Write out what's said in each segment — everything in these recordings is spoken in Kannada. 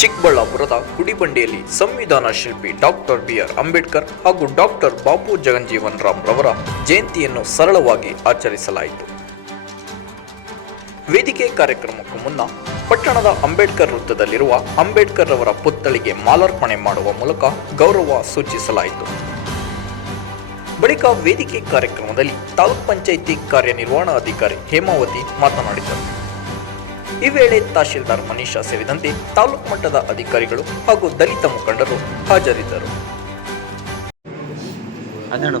ಚಿಕ್ಕಬಳ್ಳಾಪುರದ ಕುಡಿಬಂಡೆಯಲ್ಲಿ ಸಂವಿಧಾನ ಶಿಲ್ಪಿ ಡಾಕ್ಟರ್ ಬಿ ಆರ್ ಅಂಬೇಡ್ಕರ್ ಹಾಗೂ ಡಾಕ್ಟರ್ ಬಾಪು ಜಗಂಜೀವನ್ ರಾಮ್ ರವರ ಜಯಂತಿಯನ್ನು ಸರಳವಾಗಿ ಆಚರಿಸಲಾಯಿತು. ವೇದಿಕೆ ಕಾರ್ಯಕ್ರಮಕ್ಕೂ ಮುನ್ನ ಪಟ್ಟಣದ ಅಂಬೇಡ್ಕರ್ ವೃತ್ತದಲ್ಲಿರುವ ಅಂಬೇಡ್ಕರ್ ಅವರ ಪುತ್ಥಳಿಗೆ ಮಾಲಾರ್ಪಣೆ ಮಾಡುವ ಮೂಲಕ ಗೌರವ ಸೂಚಿಸಲಾಯಿತು. ಬಳಿಕ ವೇದಿಕೆ ಕಾರ್ಯಕ್ರಮದಲ್ಲಿ ತಾಲೂಕ್ ಪಂಚಾಯಿತಿ ಕಾರ್ಯನಿರ್ವಹಣಾಧಿಕಾರಿ ಹೇಮಾವತಿ ಮಾತನಾಡಿದರು. ಈ ವೇಳೆ ತಹಶೀಲ್ದಾರ್ ಮನೀಷಾ ಸೇರಿದಂತೆ ತಾಲೂಕು ಮಟ್ಟದ ಅಧಿಕಾರಿಗಳು ಹಾಗೂ ದಲಿತ ಮುಖಂಡರು ಹಾಜರಿದ್ದರು. ಹನ್ನೆರಡು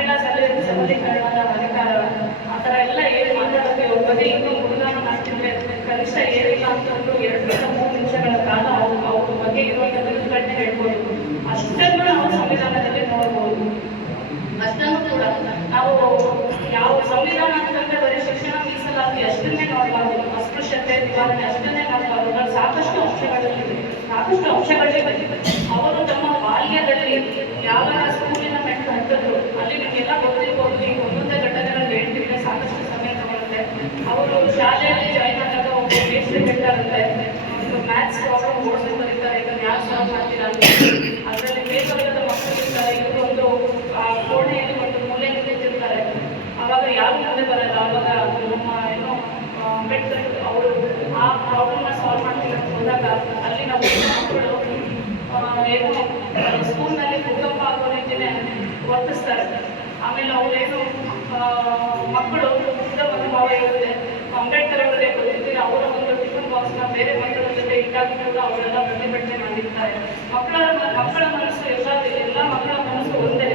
ಮಹಿಳಾ ಸಬಲಿ ಸಬಲೀಕರಣದ ಅಧಿಕಾರ ಆ ಥರ ಎಲ್ಲ ಏನು ಮಾತಾಡೋಕ್ಕೆ ಬಗ್ಗೆ ಇನ್ನೂ ಗುಣಗಾನ ಮಾಡ್ತಿದ್ರೆ ಕನಿಷ್ಠ ಏನಿಲ್ಲ ಅಂತಂದ್ರು ಎರಡರಿಂದ ಮೂರು ನಿಮಿಷಗಳ ಕಾಲ ಅವ್ರ ಅವ್ರ ಬಗ್ಗೆ ಇರುವಂಥ ವಿಚಾರಣೆ ಹೇಳ್ಬೋದು. ಅಷ್ಟನ್ನು ನಾವು ಸಂವಿಧಾನದಲ್ಲಿ ನೋಡ್ಬೋದು. ಅಷ್ಟನ್ನು ಕೂಡ. ನಾವು ಯಾವ ಸಂವಿಧಾನ ಅಂತಂದ್ರೆ ಬರೀ ಶಿಕ್ಷಣ ಮೀಸಲಾತಿ ಅಷ್ಟನ್ನೇ ನೋಡಬಾರ್ದು. ಅಸ್ಪೃಶ್ಯತೆ ನಿವಾರಣೆ ಅಷ್ಟನ್ನೇ ನೋಡಬಾರ್ದು. ಸಾಕಷ್ಟು ಅಂಶಗಳಲ್ಲಿ ಸಾಕಷ್ಟು ಅಂಶಗಳಿವೆ. ಅವರು ತಮ್ಮ ಬಾಲ್ಯದಲ್ಲಿ ಯಾವ ಅದರಲ್ಲಿ ಮೇಲ್ವರ್ಗದ ಮಕ್ಕಳು ಇರ್ತಾರೆ. ಇವರು ಒಂದು ಆ, ಕೋಣೆಯಲ್ಲಿ ಒಂದು ಮೂಲೆಯಲ್ಲಿ ನಿಂತಿರ್ತಾರೆ ಅವಾಗ ಯಾರು ಮುಂದೆ ಬರಲ್ಲ. ಅವಾಗ ನಮ್ಮ ಏನು ಅಂಬೇಡ್ಕರ್ ಅವರು ಆ ಪ್ರಾಬ್ಲಮ್ನ ಸಾಲ್ವ್ ಮಾಡ್ತೀವಿ ಅಂತ ಹೋದಾಗ ಅಲ್ಲಿ ನಾವು ಮಕ್ಕಳು ಏನು ಸ್ಕೂಲ್ನಲ್ಲಿ ಭೂಕಂಪ ಆಗೋ ರೀತಿಯೇ ವರ್ತಿಸ್ತಾರೆ. ಆಮೇಲೆ ಅವರೇನು ಮಕ್ಕಳು ಉಚಿತ ಮನೋಭಾವ ಇರುತ್ತೆ. ಅಂಬೇಡ್ಕರ್ ಅವರ ಒಂದು ಟಿಫನ್ ಬಾಕ್ಸ್ನ ಬೇರೆ ಮಕ್ಕಳ ಕೂಡ ಅವರೆಲ್ಲ ಪ್ರತಿಭಟನೆ ಮಾಡಿರ್ತಾರೆ ಮಕ್ಕಳ ಮಕ್ಕಳ ಮನಸ್ಸು ಎಲ್ಲ ಎಲ್ಲ ಮಕ್ಕಳ ಮನಸ್ಸು ಒಂದೇ.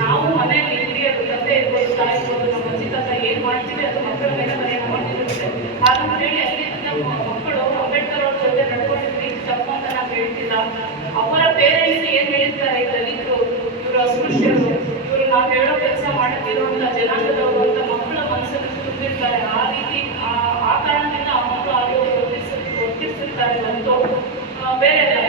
ನಾವು ಮನೆಯಲ್ಲಿ ಹಿರಿಯರು, ತಂದೆ ಇರ್ಬೋದು, ತಾಯಿ ಇರ್ಬೋದು, ನಮ್ಮ ಅಜ್ಜಿ ತಾತ ಏನು ಮಾಡ್ತೀವಿ ಅದು ಮಕ್ಕಳ ಮೇಲೆ ಪರಿಣಾಮ ಬೀರುತ್ತೆ ಹಾಗಂತ ಹೇಳಿ ಅಲ್ಲಿಂದ ಮಕ್ಕಳು ಅಂಬೇಡ್ಕರ್ ಅವ್ರ ಜೊತೆ ನಡ್ಕೊಂಡಿದ್ವಿ. ತಪ್ಪು ಅಂತ ನಾವು ಹೇಳ್ತಿಲ್ಲ. mujeres